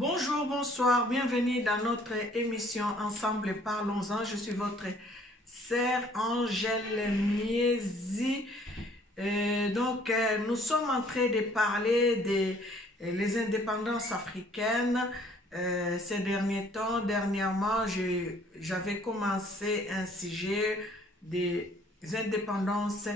Bonjour, bonsoir, bienvenue dans notre émission Ensemble Parlons-en. Je suis votre sœur Angèle Miezi. Nous sommes en train de parler des indépendances africaines. Ces derniers temps, dernièrement, j'avais commencé un sujet des indépendances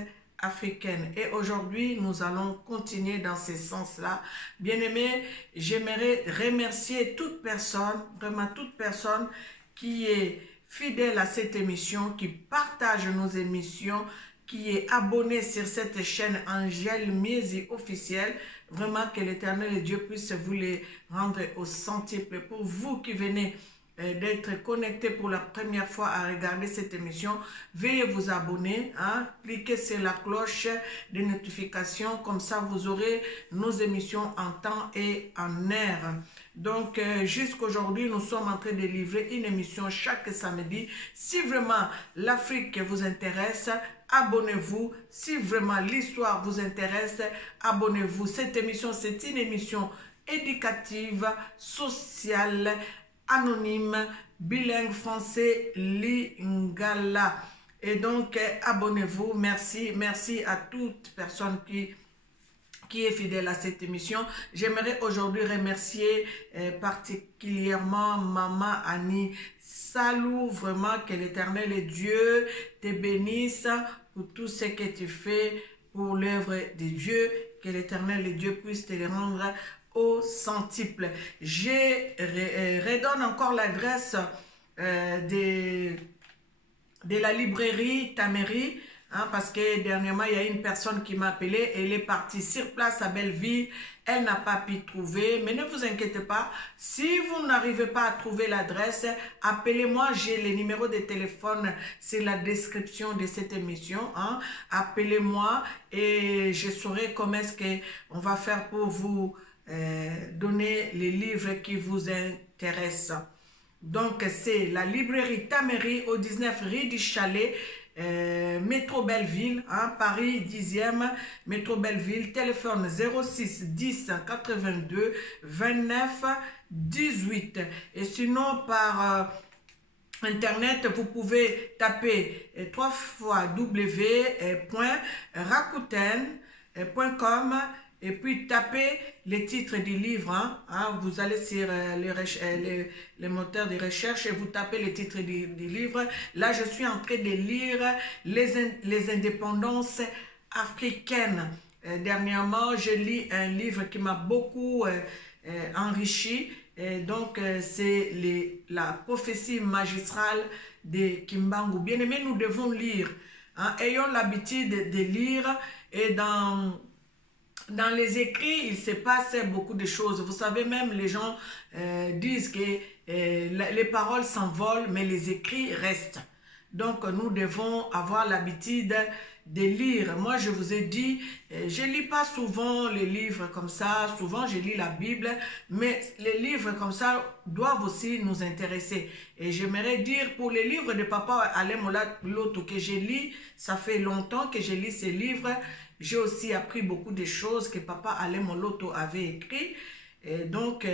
africaine. Et aujourd'hui, nous allons continuer dans ce sens-là. Bien-aimés, j'aimerais remercier toute personne, vraiment toute personne qui est fidèle à cette émission, qui partage nos émissions, qui est abonné sur cette chaîne Angèle Miezi officielle. Vraiment que l'Éternel Dieu puisse vous les rendre au centuple. Pour vous qui venez d'être connecté pour la première fois à regarder cette émission, veuillez vous abonner, cliquez sur la cloche de notification, comme ça vous aurez nos émissions en temps et en heure. Donc jusqu'aujourd'hui, nous sommes en train de livrer une émission chaque samedi. Si vraiment l'Afrique vous intéresse, abonnez-vous. Si vraiment l'histoire vous intéresse, abonnez-vous. Cette émission, c'est une émission éducative, sociale, anonyme, bilingue français, lingala. Et donc, abonnez-vous. Merci à toute personne qui est fidèle à cette émission. J'aimerais aujourd'hui remercier particulièrement Maman Annie Salou. Vraiment, que l'Éternel et Dieu te bénisse pour tout ce que tu fais pour l'œuvre de Dieu. Que l'Éternel et Dieu puisse te le rendre au centuple. Je redonne encore l'adresse de la librairie Tamery, parce que dernièrement il y a une personne qui m'a appelé, elle est partie sur place à Belleville, elle n'a pas pu trouver, mais ne vous inquiétez pas, si vous n'arrivez pas à trouver l'adresse, appelez-moi, j'ai les numéros de téléphone, c'est la description de cette émission, appelez-moi et je saurai comment est-ce qu'on va faire pour vous donner les livres qui vous intéressent. Donc c'est la librairie Tamery au 19 rue du Chalet, métro Belleville, Paris 10e, métro Belleville, téléphone 06 10 82 29 18. Et sinon par Internet, vous pouvez taper www.rakuten.com et puis tapez les titres du livre. Vous allez sur les moteurs de recherche et vous tapez les titres du livre. Là, je suis en train de lire les indépendances africaines. Dernièrement, je lis un livre qui m'a beaucoup enrichi. Donc, c'est la prophétie magistrale de Kimbangu. Bien aimé, nous devons lire. Ayons l'habitude de lire et dans les écrits, il se passe beaucoup de choses. Vous savez, même les gens disent que les paroles s'envolent, mais les écrits restent. Donc, nous devons avoir l'habitude de lire. Moi, je vous ai dit, je ne lis pas souvent les livres comme ça. Souvent, je lis la Bible, mais les livres comme ça doivent aussi nous intéresser. Et j'aimerais dire, pour les livres de Papa Alemola Loto que je lis, ça fait longtemps que je lis ces livres. J'ai aussi appris beaucoup de choses que Papa Alain Loto avait écrit. Et donc,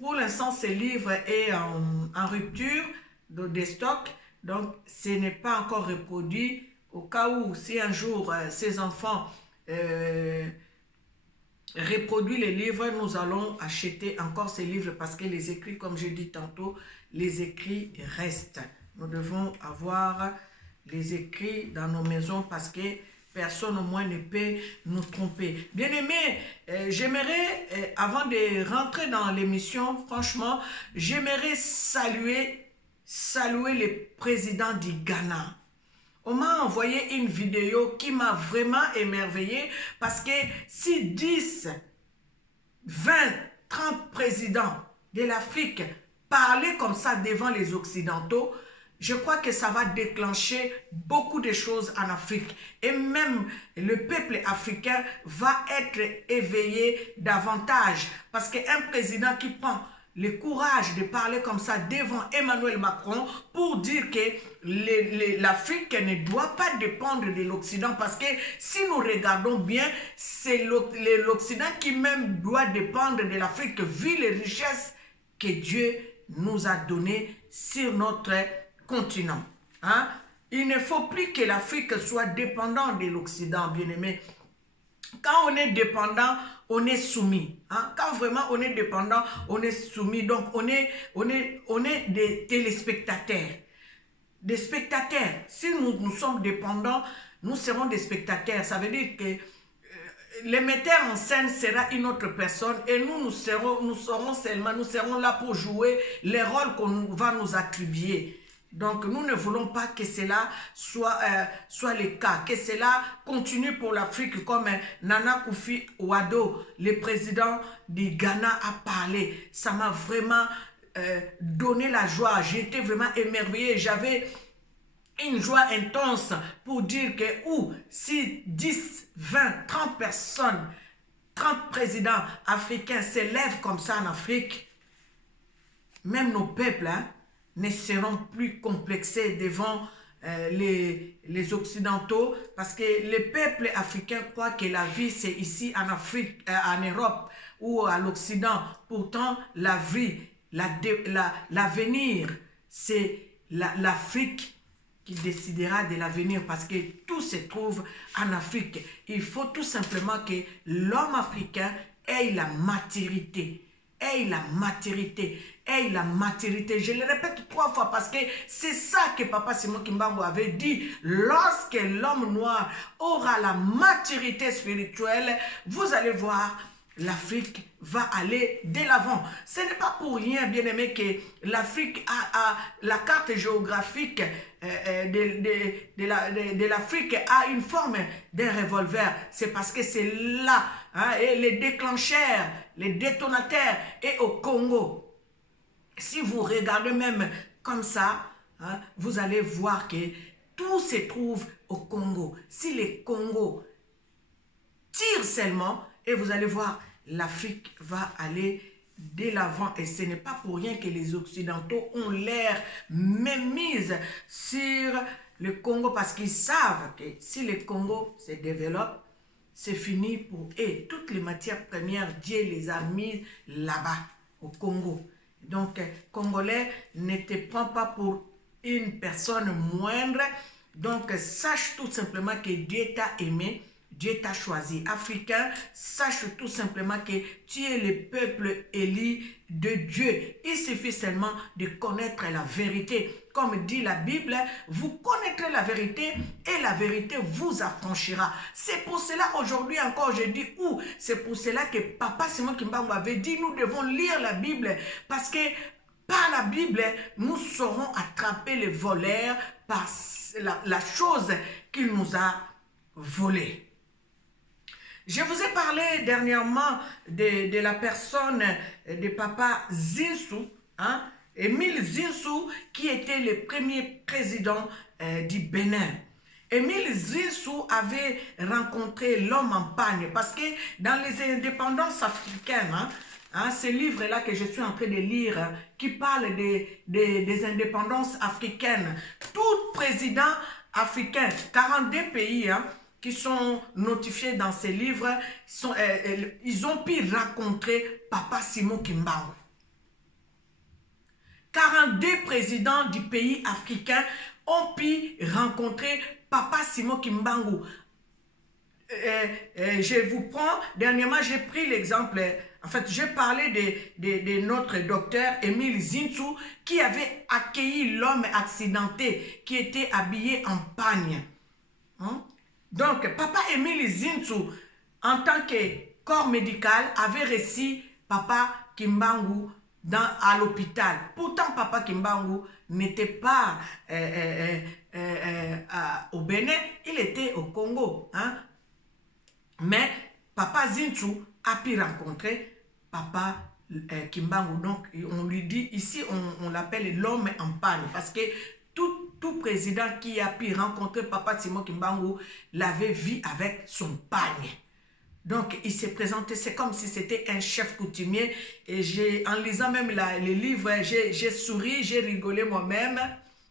pour l'instant, ce livre est en rupture des stocks. Donc, ce n'est pas encore reproduit. Au cas où, si un jour, ces enfants reproduisent les livres, nous allons acheter encore ces livres parce que les écrits, comme je dis tantôt, les écrits restent. Nous devons avoir les écrits dans nos maisons parce que personne au moins ne peut nous tromper. Bien aimé, j'aimerais, avant de rentrer dans l'émission, franchement, j'aimerais saluer le président du Ghana. On m'a envoyé une vidéo qui m'a vraiment émerveillé parce que si 10, 20, 30 présidents de l'Afrique parlaient comme ça devant les Occidentaux, je crois que ça va déclencher beaucoup de choses en Afrique. Et même le peuple africain va être éveillé davantage. Parce qu'un président qui prend le courage de parler comme ça devant Emmanuel Macron pour dire que l'Afrique ne doit pas dépendre de l'Occident, parce que si nous regardons bien, c'est l'Occident qui même doit dépendre de l'Afrique vu les richesses que Dieu nous a données sur notre continent. Hein? Il ne faut plus que l'Afrique soit dépendante de l'Occident, bien-aimé. Quand on est dépendant, on est soumis. Hein? Quand vraiment on est dépendant, on est soumis. Donc on est des téléspectateurs. Des spectateurs. Si nous sommes dépendants, nous serons des spectateurs. Ça veut dire que le metteur en scène sera une autre personne et nous serons là pour jouer les rôles qu'on va nous attribuer. Donc, nous ne voulons pas que cela soit le cas, que cela continue pour l'Afrique comme Nana Akufo-Addo, le président du Ghana, a parlé. Ça m'a vraiment donné la joie. J'étais vraiment émerveillée. J'avais une joie intense pour dire que si 10, 20, 30 personnes, 30 présidents africains s'élèvent comme ça en Afrique, même nos peuples, hein, ne seront plus complexés devant les Occidentaux, parce que les peuples africains croient que la vie c'est ici en Afrique, en Europe ou à l'Occident. Pourtant, la vie, l'avenir, c'est l'Afrique qui décidera de l'avenir, parce que tout se trouve en Afrique. Il faut tout simplement que l'homme africain ait la maturité. Je le répète 3 fois parce que c'est ça que Papa Simon Kimbangu avait dit. Lorsque l'homme noir aura la maturité spirituelle, vous allez voir, l'Afrique va aller de l'avant. Ce n'est pas pour rien, bien aimé, que l'Afrique a la carte géographique de l'Afrique a une forme d'un revolver. C'est parce que c'est là, hein, et les déclencheurs, les détonateurs, et au Congo. Si vous regardez même comme ça, hein, vous allez voir que tout se trouve au Congo. Si les Congos tirent seulement, et vous allez voir, l'Afrique va aller de l'avant. Et ce n'est pas pour rien que les Occidentaux ont l'air mémise sur le Congo, parce qu'ils savent que si le Congo se développe, c'est fini pour eux. Toutes les matières premières, Dieu les a mises là-bas, au Congo. Donc, Congolais, ne te prends pas pour une personne moindre. Donc, sache tout simplement que Dieu t'a aimé, Dieu t'a choisi. Africain, sache tout simplement que tu es le peuple élu de Dieu. Il suffit seulement de connaître la vérité. Comme dit la Bible, vous connaîtrez la vérité et la vérité vous affranchira. C'est pour cela aujourd'hui encore je dis c'est pour cela que Papa Simon Kimbangu avait dit nous devons lire la Bible, parce que par la Bible nous saurons attraper les voleurs par la chose qu'il nous a volée. Je vous ai parlé dernièrement de la personne de Papa Zinsou, hein, Émile Zinsou, qui était le premier président du Bénin. Émile Zinsou avait rencontré l'homme en pagne, parce que dans les indépendances africaines, ce livre-là que je suis en train de lire, qui parle des indépendances africaines, tout président africain, 42 pays, qui sont notifiés dans ces livres, ils ont pu rencontrer Papa Simon Kimbangu. 42 présidents du pays africain ont pu rencontrer Papa Simon Kimbangu. Je vous prends, dernièrement j'ai pris l'exemple, en fait j'ai parlé de notre docteur Émile Zinsou, qui avait accueilli l'homme accidenté qui était habillé en pagne. Donc, Papa Émile Zinsou, en tant que corps médical, avait reçu Papa Kimbangu à l'hôpital. Pourtant, Papa Kimbangu n'était pas au Bénin, il était au Congo. Mais Papa Zinsou a pu rencontrer Papa Kimbangu. Donc, on lui dit, ici, on l'appelle l'homme en panne, parce que tout président qui a pu rencontrer Papa Simon Kimbangu l'avait vu avec son pagne. Donc, il s'est présenté, c'est comme si c'était un chef coutumier. Et en lisant même les livres, j'ai souri, j'ai rigolé moi-même.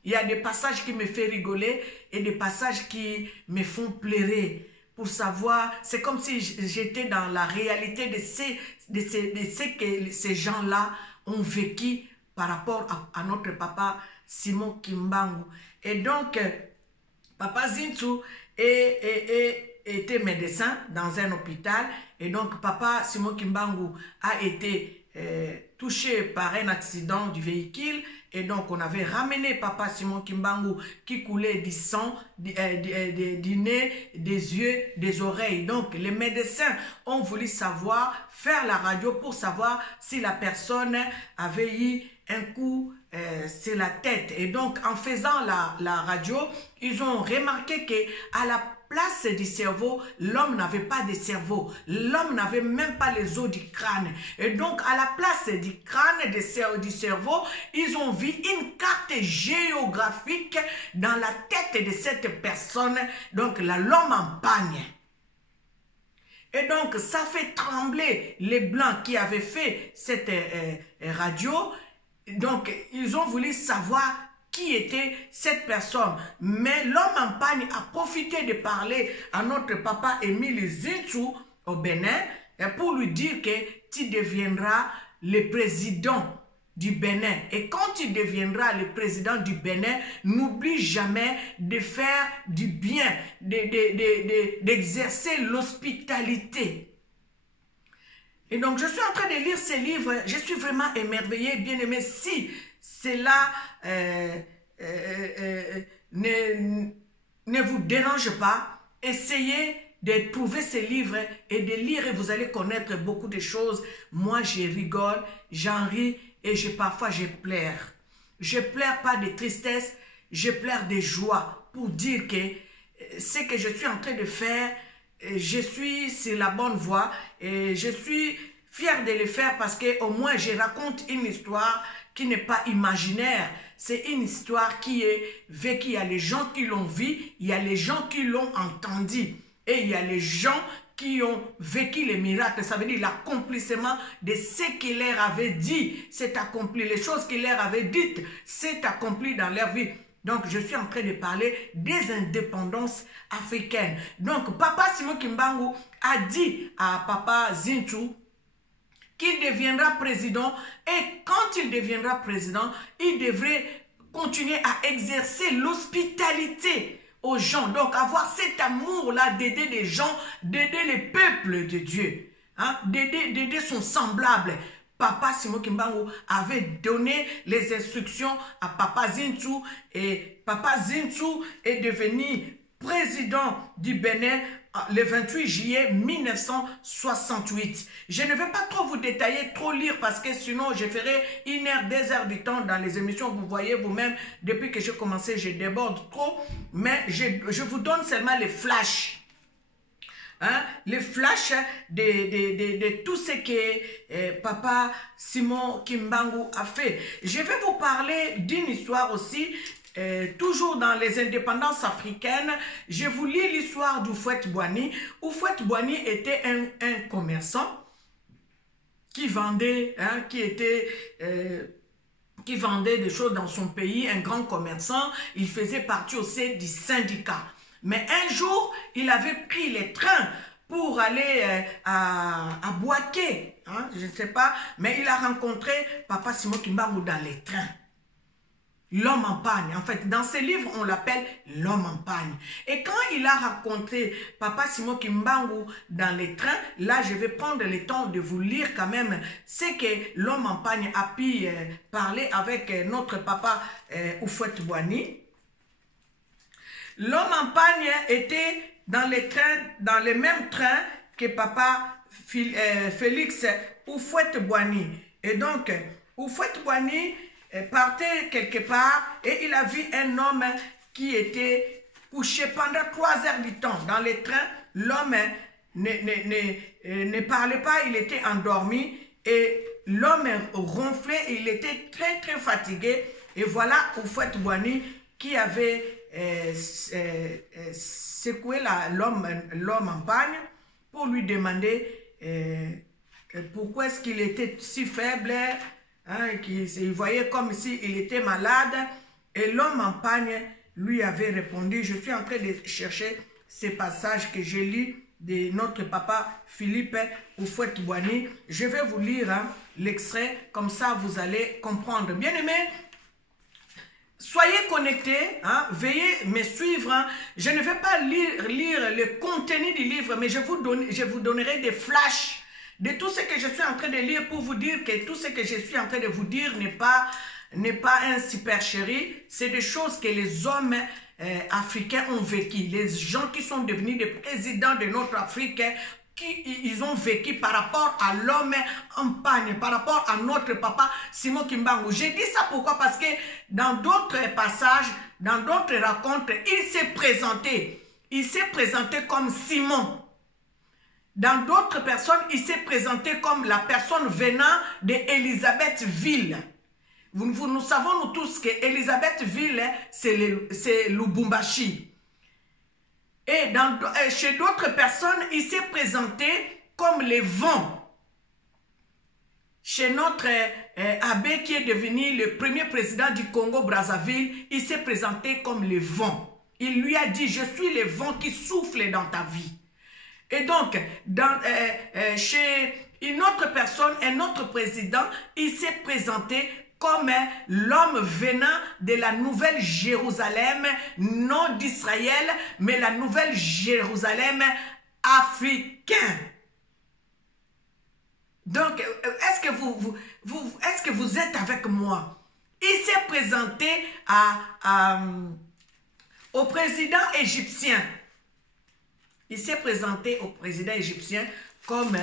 Il y a des passages qui me font rigoler et des passages qui me font pleurer. Pour savoir, c'est comme si j'étais dans la réalité de ce que ces gens-là ont vécu par rapport à notre papa Simon Kimbangu. Et donc, Papa Zintu était médecin dans un hôpital. Et donc, Papa Simon Kimbangu a été touché par un accident du véhicule. Et donc, on avait ramené Papa Simon Kimbangu qui coulait du sang, du nez, des yeux, des oreilles. Donc, les médecins ont voulu savoir, faire la radio pour savoir si la personne avait eu un coup sur la tête. Et donc, en faisant la radio, ils ont remarqué qu'à la place du cerveau, l'homme n'avait pas de cerveau. L'homme n'avait même pas les os du crâne. Et donc, à la place du crâne, du cerveau, ils ont vu une carte géographique dans la tête de cette personne. Donc, l'homme en pagne. Et donc, ça fait trembler les Blancs qui avaient fait cette radio. Donc, ils ont voulu savoir qui était cette personne. Mais l'homme en pagne a profité de parler à notre papa Émile Zintu au Bénin pour lui dire que tu deviendras le président du Bénin. Et quand tu deviendras le président du Bénin, n'oublie jamais de faire du bien, d'exercer l'hospitalité. Et donc, je suis en train de lire ces livres, je suis vraiment émerveillée, bien aimé. Si cela ne vous dérange pas, essayez de trouver ces livres et de lire et vous allez connaître beaucoup de choses. Moi, je rigole, j'en ris et parfois je pleure. Je pleure pas de tristesse, je pleure de joie pour dire que ce que je suis en train de faire, je suis sur la bonne voie et je suis fière de le faire parce qu'au moins je raconte une histoire qui n'est pas imaginaire. C'est une histoire qui est vécue. Il y a les gens qui l'ont vu, il y a les gens qui l'ont entendu et il y a les gens qui ont vécu les miracles. Ça veut dire l'accomplissement de ce qu'il leur avait dit. C'est accompli. Les choses qu'il leur avait dites, c'est accompli dans leur vie. Donc, je suis en train de parler des indépendances africaines. Donc, Papa Simon Kimbangu a dit à Papa Zintu qu'il deviendra président et quand il deviendra président, il devrait continuer à exercer l'hospitalité aux gens. Donc, avoir cet amour-là d'aider les gens, d'aider les peuples de Dieu, hein, d'aider son semblable. Papa Simon Kimbangu avait donné les instructions à Papa Zintu et Papa Zintu est devenu président du Bénin le 28 juillet 1968. Je ne vais pas trop vous détailler, trop lire parce que sinon je ferai 1 heure, 2 heures du temps dans les émissions. Vous voyez vous-même, depuis que j'ai commencé, je déborde trop. Mais je vous donne seulement les flashs. Hein, les flashs de tout ce que Papa Simon Kimbangu a fait. Je vais vous parler d'une histoire aussi, toujours dans les indépendances africaines. Je vous lis l'histoire d'Houphouët-Boigny. Houphouët-Boigny était un commerçant qui vendait, hein, qui vendait des choses dans son pays, un grand commerçant. Il faisait partie aussi du syndicat. Mais un jour, il avait pris les trains pour aller à Bouaké, hein, je ne sais pas, mais il a rencontré Papa Simon Kimbangu dans les trains. L'homme en pagne, en fait, dans ce livre, on l'appelle l'homme en pagne. Et quand il a rencontré Papa Simon Kimbangu dans les trains, là, je vais prendre le temps de vous lire quand même ce que l'homme en pagne a pu parler avec notre papa Houphouët-Boigny. L'homme en pagne était dans les trains, dans les mêmes trains que papa Félix Houphouët-Boigny. Et donc, Houphouët-Boigny partait quelque part et il a vu un homme qui était couché pendant 3 heures du temps dans les trains. L'homme ne parlait pas, il était endormi et l'homme ronflait, il était très très fatigué. Et voilà Houphouët-Boigny qui avait secoué l'homme en pagne pour lui demander pourquoi est-ce qu'il était si faible, hein, il voyait comme s'il était malade. Et l'homme en pagne lui avait répondu, je suis en train de chercher ces passages que j'ai lus de notre papa Philippe Houphouët-Boigny. Je vais vous lire hein, l'extrait, comme ça vous allez comprendre. Bien aimé, soyez connectés, hein, veuillez me suivre. Hein. Je ne vais pas lire le contenu du livre, mais je vous donnerai des flashs de tout ce que je suis en train de lire pour vous dire que tout ce que je suis en train de vous dire n'est pas un supercherie. C'est des choses que les hommes africains ont vécu. Les gens qui sont devenus des présidents de notre Afrique, ils ont vécu par rapport à l'homme en pagne, par rapport à notre papa Simon Kimbangu. J'ai dit ça pourquoi? Parce que dans d'autres passages, dans d'autres racontes, il s'est présenté. Il s'est présenté comme Simon. Dans d'autres personnes, il s'est présenté comme la personne venant d'Elisabethville. Nous savons nous tous que Elisabethville, c'est Lubumbashi. Et chez d'autres personnes, il s'est présenté comme les vents. Chez notre abbé qui est devenu le premier président du Congo-Brazzaville, il s'est présenté comme les vents. Il lui a dit, je suis le vent qui souffle dans ta vie. Et donc, chez une autre personne, un autre président, il s'est présenté comme l'homme venant de la Nouvelle Jérusalem, non d'Israël, mais la Nouvelle Jérusalem africaine. Donc, est-ce que vous êtes avec moi? Il s'est présenté au président égyptien. Il s'est présenté au président égyptien comme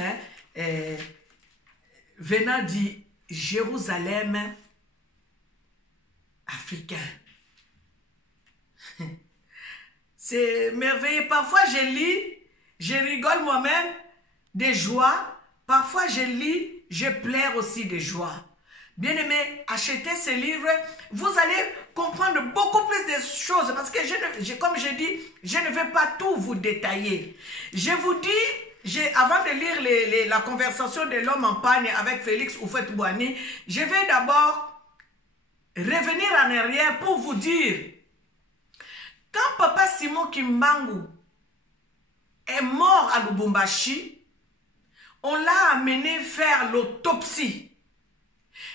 venant de Jérusalem africain. C'est merveilleux. Parfois, je lis, je rigole moi-même de joie. Parfois, je lis, je pleure aussi de joie. Bien aimé, achetez ce livre, vous allez comprendre beaucoup plus de choses parce que, comme je dis, je ne vais pas tout vous détailler. Je vous dis, avant de lire la conversation de l'homme en pagne avec Félix Houphouët-Boigny, je vais d'abord revenir en arrière pour vous dire, quand papa Simon Kimbangu est mort à Lubumbashi, on l'a amené faire l'autopsie.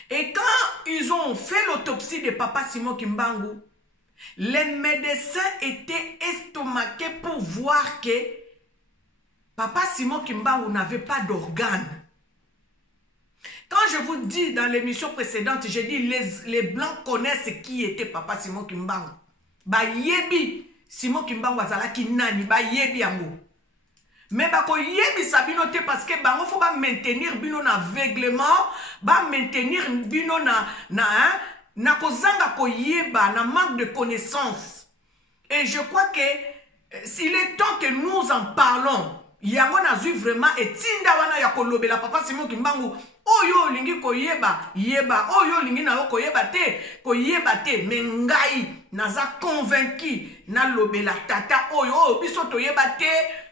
Et quand ils ont fait l'autopsie de papa Simon Kimbangu, les médecins étaient estomaqués pour voir que papa Simon Kimbangu n'avait pas d'organes. Quand je vous dis dans l'émission précédente, j'ai dit les Blancs connaissent qui était papa Simon Kimbangu. Ba yebi Simon Kimbangu azalaki nani, ba yebi yango. Mais bako yebi sabino te parce que bango faut pas maintenir bino na aveuglement, ba maintenir bino na kozanga ko yeba na manque de connaissances. Et je crois que s'il est temps que nous en parlons, yango na zui vraiment etinda wana ya kolobela papa Simon Kimbangu. Oyo lingi koyeba yeba, oyo lingi na yo koyeba te, mais ngai naza convaincu na lobela tata oyo biso toyeba te,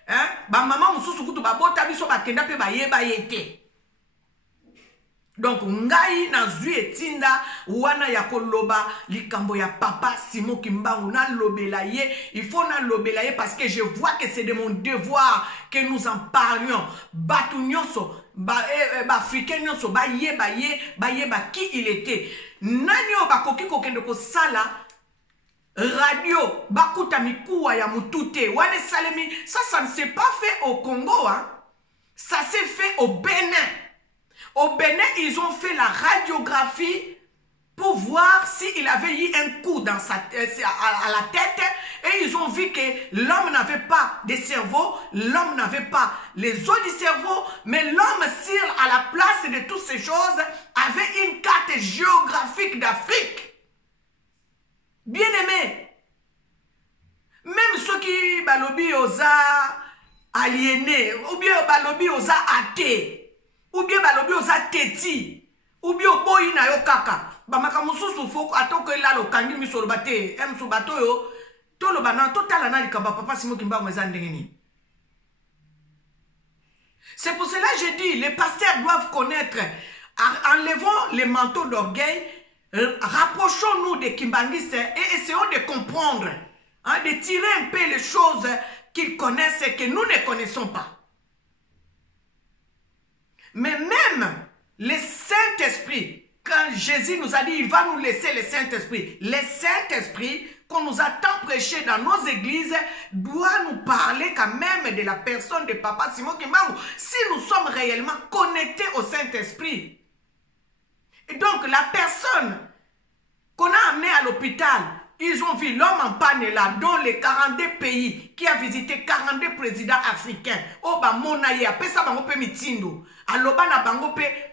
hein, ba mama mususu kutu ba bota biso ba kenda pe ba yeba yete. Donc ngai na zui etinda wana ya koloba likambo ya papa Simon Kimbangu na lobela ye, il faut na lobela ye parce que je vois que c'est de mon devoir que nous en parlions. Batu nyonso africain nyonso ba yeba qui il était. Nani o bakoki kokende ko sala radio bakuta mikuwa ya mutute wane salemi. Ça ne s'est pas fait au Congo, hein. Ça s'est fait au Bénin. Au Bénin, ils ont fait la radiographie pour voir s'il avait eu un coup dans à la tête. Et ils ont vu que l'homme n'avait pas de cerveau, l'homme n'avait pas les os du cerveau, mais l'homme, à la place de toutes ces choses, avait une carte géographique d'Afrique. Bien aimé. Même ceux qui balobi osa aliénés, ou bien balobi osa athée, ou bien balobi osa teti, ou bien boyi na yo kaka. Bamaka mususu foko atoko la lo kangi misolo bate, emsu bato yo, to lo banan to tala na likamba papa Simon Kimbangu eza ndenge nini. C'est pour cela que je dis, les pasteurs doivent connaître, enlevons les manteaux d'orgueil, rapprochons-nous des Kimbanguistes et essayons de comprendre, hein, de tirer un peu les choses qu'ils connaissent et que nous ne connaissons pas. Mais même le Saint-Esprit, quand Jésus nous a dit, il va nous laisser le Saint-Esprit, le Saint-Esprit qu'on nous a tant prêché dans nos églises doit nous parler quand même de la personne de Papa Simon Kimbangu si nous sommes réellement connectés au Saint-Esprit. Et donc la personne qu'on a amenée à l'hôpital, ils ont vu l'homme en panne là, dans les 42 pays, qui a visité 42 présidents africains. Oh, bah, monaye, après ça, bah, on peut mitindo. Alors, bah,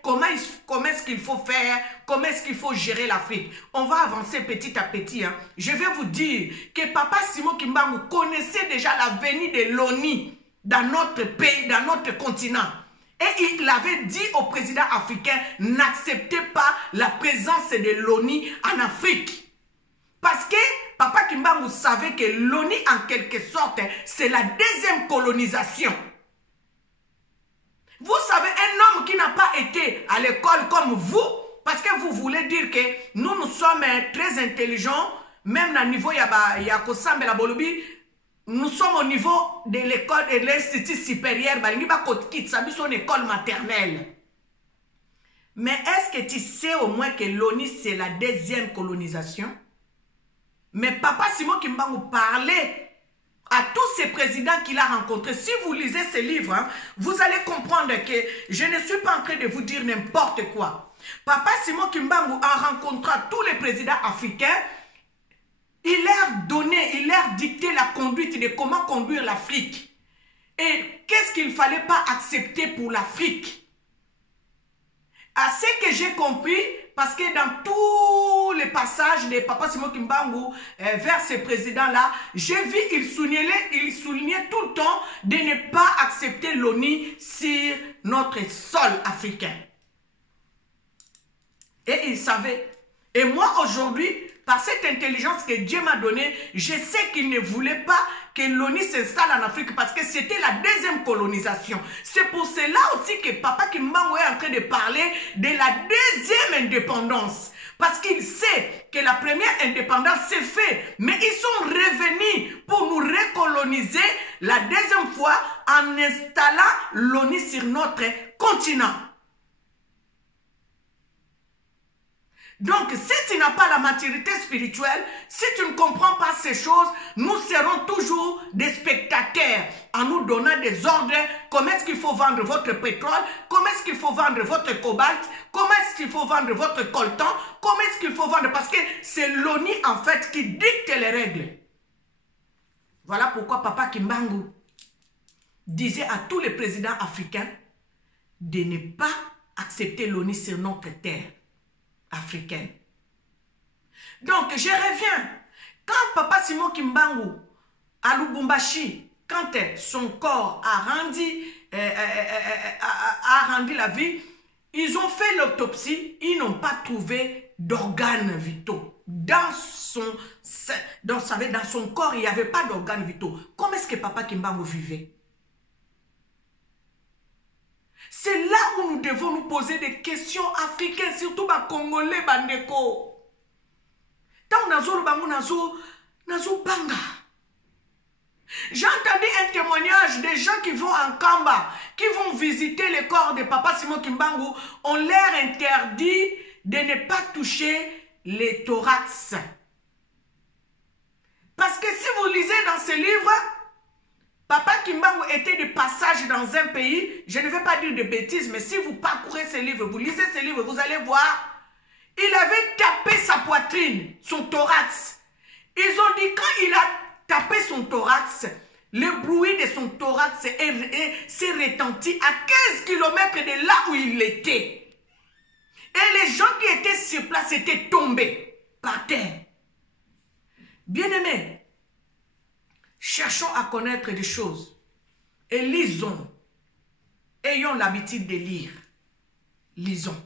comment est-ce qu'il faut faire, comment est-ce qu'il faut gérer l'Afrique. On va avancer petit à petit. Hein. Je vais vous dire que Papa Simon Kimbangu connaissait déjà la venue de l'ONU dans notre pays, dans notre continent. Et il avait dit au président africain, n'acceptez pas la présence de l'ONU en Afrique. Parce que Papa Kimbangu savait que l'ONU, en quelque sorte, c'est la deuxième colonisation. Vous savez, un homme qui n'a pas été à l'école comme vous, parce que vous voulez dire que nous sommes très intelligents, même à niveau Yakosambe la Bolobi, nous sommes au niveau de l'école et de l'institut supérieur, son école maternelle. Mais est-ce que tu sais au moins que l'ONU, c'est la deuxième colonisation? Mais Papa Simon Kimbangu parlait à tous ces présidents qu'il a rencontrés. Si vous lisez ce livre, hein, vous allez comprendre que je ne suis pas en train de vous dire n'importe quoi. Papa Simon Kimbangu, en rencontrant tous les présidents africains, il leur dictait la conduite de comment conduire l'Afrique. Et qu'est-ce qu'il ne fallait pas accepter pour l'Afrique. À ce que j'ai compris, parce que dans tous les passages de Papa Simon Kimbangu vers ces présidents-là, j'ai vu il soulignait tout le temps de ne pas accepter l'ONU sur notre sol africain. Et il savait. Et moi aujourd'hui, par cette intelligence que Dieu m'a donnée, je sais qu'il ne voulait pas que l'ONU s'installe en Afrique parce que c'était la deuxième colonisation. C'est pour cela aussi que Papa Kimbangu est en train de parler de la deuxième indépendance. Parce qu'il sait que la première indépendance s'est faite, mais ils sont revenus pour nous recoloniser la deuxième fois en installant l'ONU sur notre continent. Donc, si tu n'as pas la maturité spirituelle, si tu ne comprends pas ces choses, nous serons toujours des spectateurs en nous donnant des ordres. Comment est-ce qu'il faut vendre votre pétrole? Comment est-ce qu'il faut vendre votre cobalt? Comment est-ce qu'il faut vendre votre coltan? Comment est-ce qu'il faut vendre? Parce que c'est l'ONU, en fait, qui dicte les règles. Voilà pourquoi Papa Kimbangu disait à tous les présidents africains de ne pas accepter l'ONU sur notre terre africaine. Donc, je reviens. Quand Papa Simon Kimbangu, à Lubumbashi, quand son corps a rendu la vie, ils ont fait l'autopsie, ils n'ont pas trouvé d'organes vitaux. Dans son corps, il n'y avait pas d'organes vitaux. Comment est-ce que Papa Kimbangu vivait? C'est là où nous devons nous poser des questions africaines, surtout les Congolais, bandeko. Tant banga. J'ai entendu un témoignage des gens qui vont en Kamba, qui vont visiter le corps de Papa Simon Kimbangu. On leur interdit de ne pas toucher les thorax. Parce que si vous lisez dans ce livre, Papa Kimbangu était de passage dans un pays, je ne vais pas dire de bêtises, mais si vous parcourez ce livre, vous lisez ce livre, vous allez voir, il avait tapé sa poitrine, son thorax. Ils ont dit quand il a tapé son thorax, le bruit de son thorax s'est retenti à 15 km de là où il était. Et les gens qui étaient sur place étaient tombés par terre. Bien-aimés, cherchons à connaître des choses et lisons. Ayons l'habitude de lire. Lisons.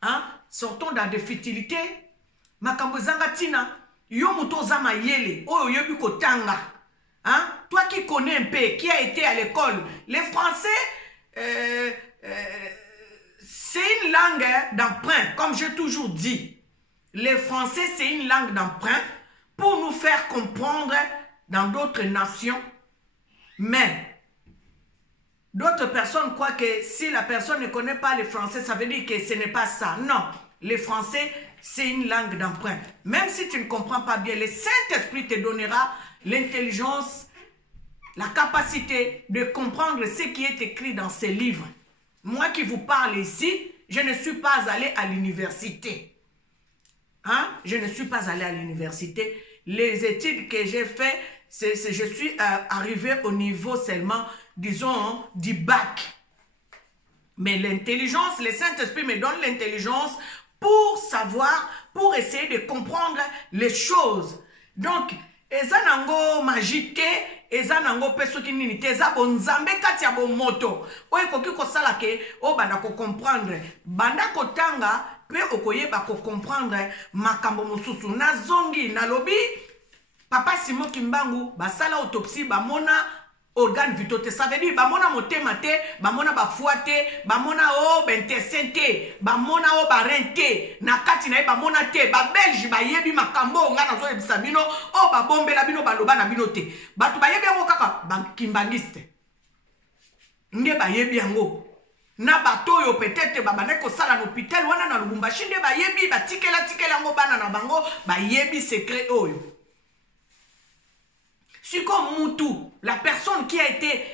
Hein? Sortons dans des futilités. Makambo zangatina. Yo muto zama yele. Oh yobi kotanga. Hein? Toi qui connais un peu, qui a été à l'école, les Français, c'est une langue d'emprunt, comme j'ai toujours dit. Le français, c'est une langue d'emprunt pour nous faire comprendre dans d'autres nations. Mais d'autres personnes croient que si la personne ne connaît pas le français, ça veut dire que ce n'est pas ça. Non, le français, c'est une langue d'emprunt. Même si tu ne comprends pas bien, le Saint-Esprit te donnera l'intelligence, la capacité de comprendre ce qui est écrit dans ces livres. Moi qui vous parle ici, je ne suis pas allé à l'université. Hein? Je ne suis pas allé à l'université. Les études que j'ai faites, je suis arrivé au niveau seulement, disons, du bac. Mais l'intelligence, le Saint-Esprit me donne l'intelligence pour savoir, pour essayer de comprendre les choses. Donc, eza nango magite, eza nango pesoki nini te, eza bonzambe kati ya bomoto. Oye koki kosala ke, o banda ko comprendre. Banda kotanga, pe okoyeba ko comprendre makambo mosusu. Na zongi, na lobi, Papa Simon Kimbangu, basala autopsie, bamona organe vital te. Ça veut dire, bamona motema te, bamona bafua te, bamona o bentestin te, bamona o baren te, na kati na ye bamona te, ba belge bayebi makambo nga na zo yebisa bino, o babombe la bino baloba na bino te. Batu bayebi yango kaka, kimbangiste. Nde bayebi yango. Na bato yo peut-être babane ko sala l'hôpital wana na Lubumbashi nde bayebi batikela yango bana na bango bayebi secret oyo. C'est comme Moutou, la personne qui a été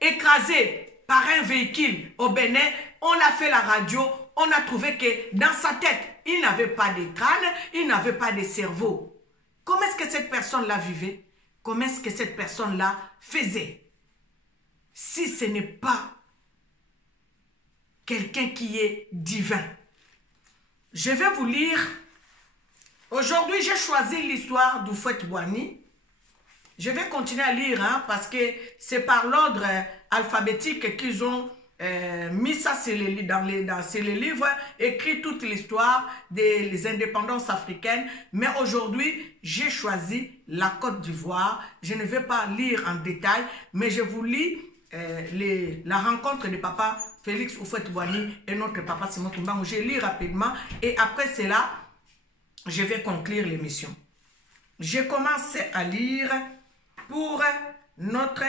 écrasée par un véhicule au Bénin, on a fait la radio, on a trouvé que dans sa tête, il n'avait pas de crâne, il n'avait pas de cerveau. Comment est-ce que cette personne-là vivait? Comment est-ce que cette personne-là faisait? Si ce n'est pas quelqu'un qui est divin. Je vais vous lire. Aujourd'hui, j'ai choisi l'histoire d'Houphouët-Boigny. Je vais continuer à lire hein, parce que c'est par l'ordre alphabétique qu'ils ont mis ça dans les livres, écrit toute l'histoire des indépendances africaines. Mais aujourd'hui, j'ai choisi la Côte d'Ivoire. Je ne vais pas lire en détail, mais je vous lis la rencontre de papa Félix Houphouët-Boigny et notre papa Simon Kimbangu. Je lis rapidement et après cela, je vais conclure l'émission. Je commence à lire pour notre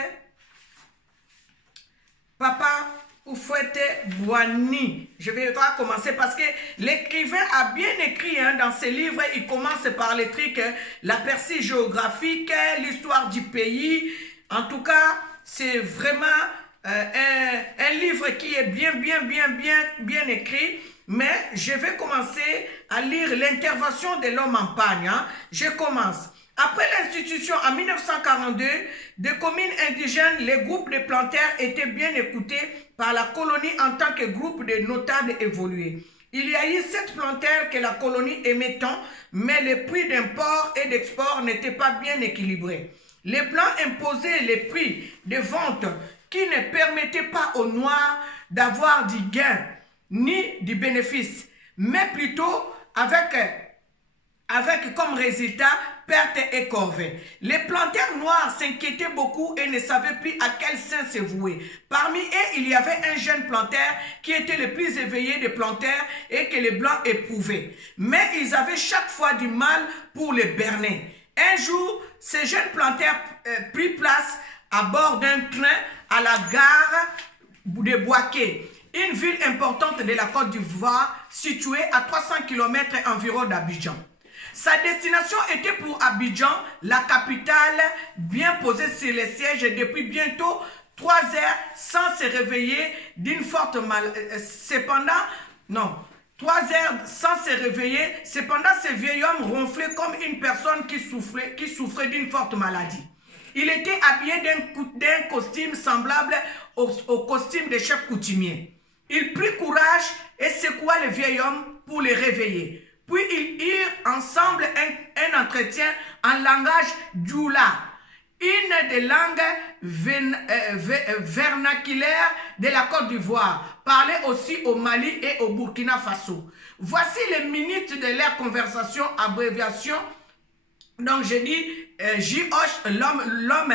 papa Houphouët-Boigny. Je vais pas commencer parce que l'écrivain a bien écrit hein, dans ses livres. Il commence par les trucs, l'aperçu géographique, l'histoire du pays. En tout cas, c'est vraiment un livre qui est bien écrit. Mais je vais commencer à lire l'intervention de l'homme en pagne. Hein. Je commence. Après l'institution en 1942 des communes indigènes, les groupes de plantaires étaient bien écoutés par la colonie en tant que groupe de notables évolués. Il y a eu 7 plantaires que la colonie aimait tant, mais les prix d'import et d'export n'étaient pas bien équilibrés. Les Blancs imposaient les prix de vente qui ne permettaient pas aux Noirs d'avoir du gain ni du bénéfice, mais plutôt avec comme résultat perte et corvée. Les plantaires noirs s'inquiétaient beaucoup et ne savaient plus à quel sein se vouer. Parmi eux, il y avait un jeune plantaire qui était le plus éveillé des plantaires et que les Blancs éprouvaient. Mais ils avaient chaque fois du mal pour les berner. Un jour, ce jeune plantaire prit place à bord d'un train à la gare de Bouaké, une ville importante de la Côte d'Ivoire située à 300 km environ d'Abidjan. Sa destination était pour Abidjan, la capitale, bien posée sur les sièges depuis bientôt 3 heures sans se réveiller d'une forte maladie. Cependant, 3 heures sans se réveiller, cependant ce vieil homme ronflait comme une personne qui souffrait d'une forte maladie. Il était habillé d'un costume semblable au costume des chefs coutumiers. Il prit courage et secoua le vieil homme pour le réveiller. Puis ils eurent ensemble un entretien en langage djoula, une des langues vernaculaires de la Côte d'Ivoire, parlée aussi au Mali et au Burkina Faso. Voici les minutes de leur conversation, abréviation Donc, je dis JH, l'homme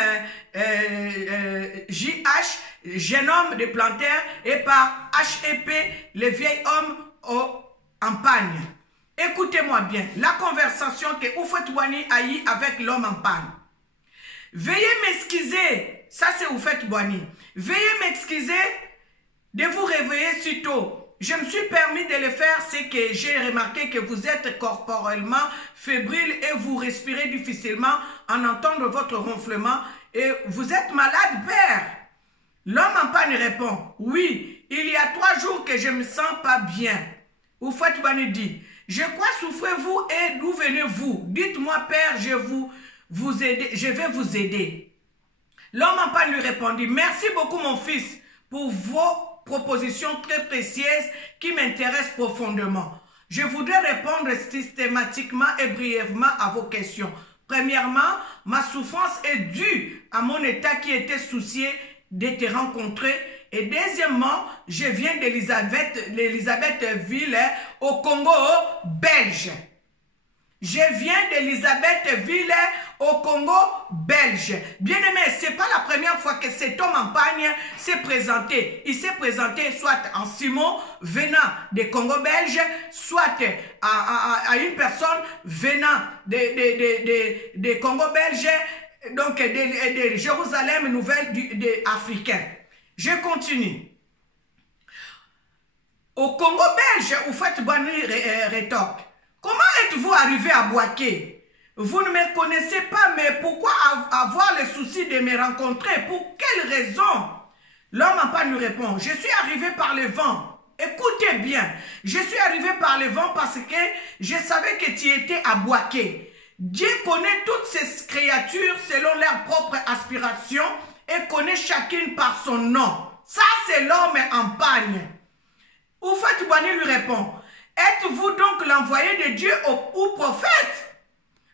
JH, jeune homme de planteur, et par HEP, le vieil homme en pagne. Écoutez-moi bien, la conversation que Oufouette Boigny a eue avec l'homme en panne. Veuillez m'excuser, ça c'est Oufouette Boigny. Veuillez m'excuser de vous réveiller si tôt. Je me suis permis de le faire, c'est que j'ai remarqué que vous êtes corporellement fébrile et vous respirez difficilement en entendant votre ronflement et vous êtes malade, père. L'homme en panne répond, oui, il y a 3 jours que je ne me sens pas bien. Oufouette Boigny dit, je crois souffrez-vous et d'où venez-vous? Dites-moi, père, je vais vous aider. L'homme en panne lui répondit, merci beaucoup mon fils pour vos propositions très précieuses qui m'intéressent profondément. Je voudrais répondre systématiquement et brièvement à vos questions. Premièrement, ma souffrance est due à mon état qui était soucié de te rencontrer. Et deuxièmement, je viens d'Elisabethville au Congo belge. Je viens d'Elisabethville au Congo belge. Bien-aimé, ce n'est pas la première fois que cet homme en pagne s'est présenté. Il s'est présenté soit en Simon venant des Congo belge, soit à une personne venant des Congo belge, donc de Jérusalem nouvelle africain. Je continue. Au Congo belge, Oufouette Boigny rétorque. Comment êtes-vous arrivé à Bouaké? Vous ne me connaissez pas, mais pourquoi avoir le souci de me rencontrer? Pour quelle raison? L'homme en panne lui répond, je suis arrivé par le vent. Écoutez bien, je suis arrivé par le vent parce que je savais que tu étais à Bouaké. Dieu connaît toutes ces créatures selon leurs propres aspirations et connaît chacune par son nom. Ça, c'est l'homme en pagne. Oufouette Boigny lui répond, êtes-vous donc l'envoyé de Dieu ou prophète?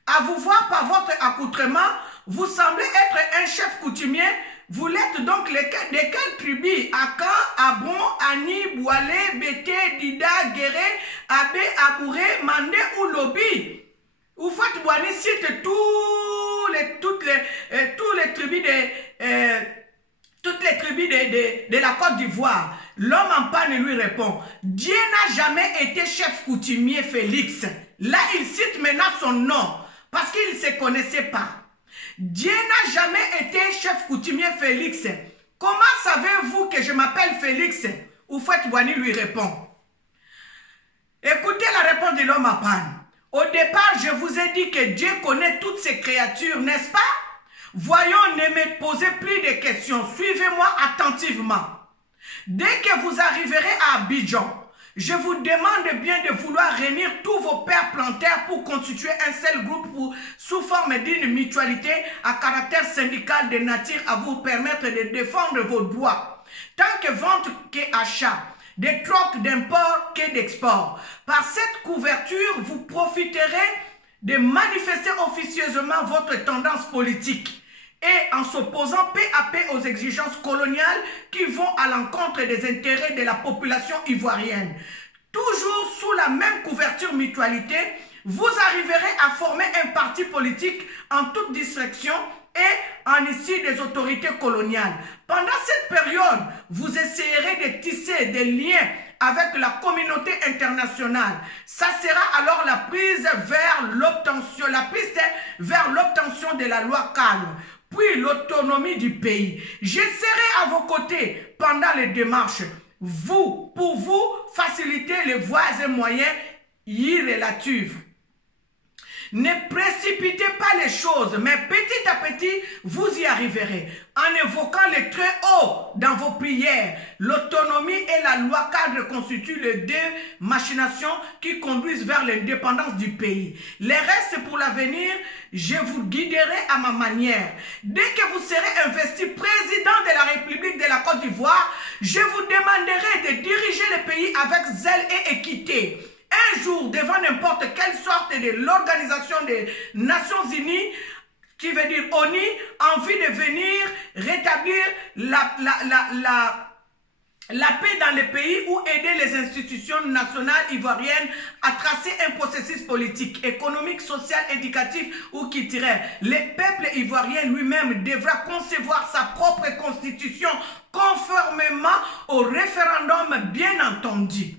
À vous voir par votre accoutrement, vous semblez être un chef coutumier. Vous l'êtes donc de quelle tribu? Akan, Abon, Ani, Boualé, Bété, Dida, Guéré, Abé, Abouré, Mandé ou Lobi? Oufouette Boigny cite toutes les tribus de la Côte d'Ivoire. L'homme en panne lui répond, Dieu n'a jamais été chef coutumier Félix. Là, il cite maintenant son nom, parce qu'il ne se connaissait pas. Dieu n'a jamais été chef coutumier Félix. Comment savez-vous que je m'appelle Félix? Oufouette Boigny lui répond. Écoutez la réponse de l'homme en panne. Au départ, je vous ai dit que Dieu connaît toutes ces créatures, n'est-ce pas? Voyons, ne me posez plus de questions. Suivez-moi attentivement. Dès que vous arriverez à Abidjan, je vous demande bien de vouloir réunir tous vos pères plantaires pour constituer un seul groupe sous forme d'une mutualité à caractère syndical de nature à vous permettre de défendre vos droits, tant que vente qu'achat, des trocs d'import que d'export. Par cette couverture, vous profiterez de manifester officieusement votre tendance politique et en s'opposant peu à peu aux exigences coloniales qui vont à l'encontre des intérêts de la population ivoirienne. Toujours sous la même couverture mutualité, vous arriverez à former un parti politique en toute distraction et en issue des autorités coloniales. Pendant cette période, vous essayerez de tisser des liens avec la communauté internationale. Ça sera alors la piste vers l'obtention de la loi cadre, puis l'autonomie du pays. Je serai à vos côtés pendant les démarches. Pour vous faciliter les voies et moyens irrelatives. Ne précipitez pas les choses, mais petit à petit, vous y arriverez. En évoquant le très haut dans vos prières, l'autonomie et la loi cadre constituent les deux machinations qui conduisent vers l'indépendance du pays. Les restes pour l'avenir, je vous guiderai à ma manière. Dès que vous serez investi président de la République de la Côte d'Ivoire, je vous demanderai de diriger le pays avec zèle et équité. Un jour, devant n'importe quelle sorte de l'Organisation des Nations Unies, qui veut dire ONU, envie de venir rétablir la paix dans les pays ou aider les institutions nationales ivoiriennes à tracer un processus politique, économique, social, éducatif ou culturel. Le peuple ivoirien lui-même devra concevoir sa propre constitution conformément au référendum bien entendu.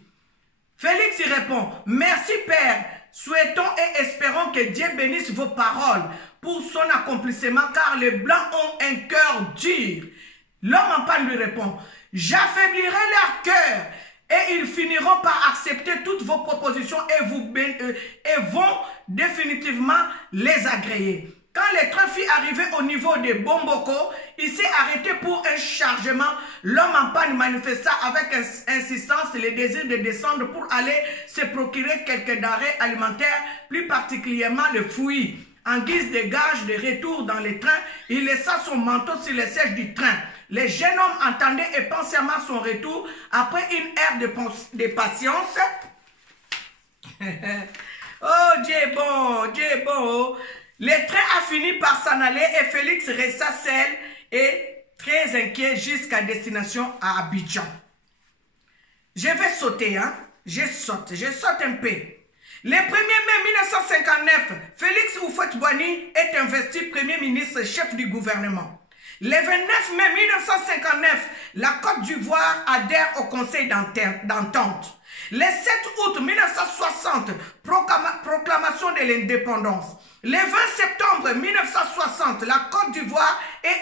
Félix y répond, merci Père, souhaitons et espérons que Dieu bénisse vos paroles pour son accomplissement car les Blancs ont un cœur dur. L'homme en panne lui répond, j'affaiblirai leur cœur et ils finiront par accepter toutes vos propositions et vont définitivement les agréer. Quand le train fut arrivé au niveau de Bomboko, il s'est arrêté pour un chargement. L'homme en panne manifesta avec insistance le désir de descendre pour aller se procurer quelques denrées alimentaires, plus particulièrement le fruit. En guise de gage de retour dans le train, il laissa son manteau sur le siège du train. Le jeune homme entendait impatiemment son retour. Après une ère de patience, oh Dieu est bon, Dieu est bon. Le train a fini par s'en aller et Félix resta seul et très inquiet jusqu'à destination à Abidjan. Je vais sauter, hein? Je saute un peu. Le 1er mai 1959, Félix Houphouët-Boigny est investi Premier ministre chef du gouvernement. Le 29 mai 1959, la Côte d'Ivoire adhère au Conseil d'entente. Le 7 août 1960, proclamation de l'indépendance. Le 20 septembre 1960, la Côte d'Ivoire est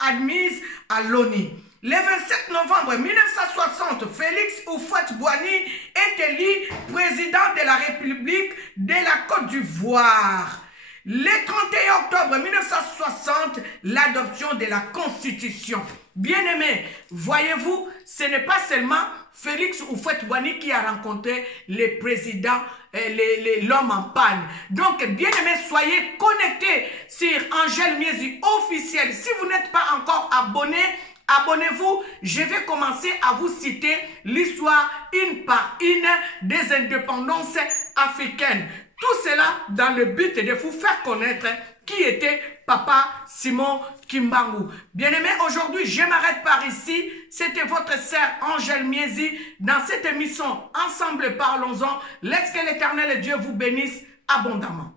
admise à l'ONU. Le 27 novembre 1960, Félix Houphouët-Boigny est élu président de la République de la Côte d'Ivoire. Le 31 octobre 1960, l'adoption de la Constitution. Bien-aimés, voyez-vous, ce n'est pas seulement Félix Houphouët-Boigny qui a rencontré le président, l'homme en panne. Donc, bien-aimés, soyez connectés sur Angel Miezi officiel. Si vous n'êtes pas encore abonné, abonnez-vous. Je vais commencer à vous citer l'histoire une par une des indépendances africaines. Tout cela dans le but de vous faire connaître qui était Papa Simon Kimbangu. Bien-aimés, aujourd'hui, je m'arrête par ici. C'était votre sœur Angel Miezi dans cette émission Ensemble parlons-en. Laisse que l'Éternel Dieu vous bénisse abondamment.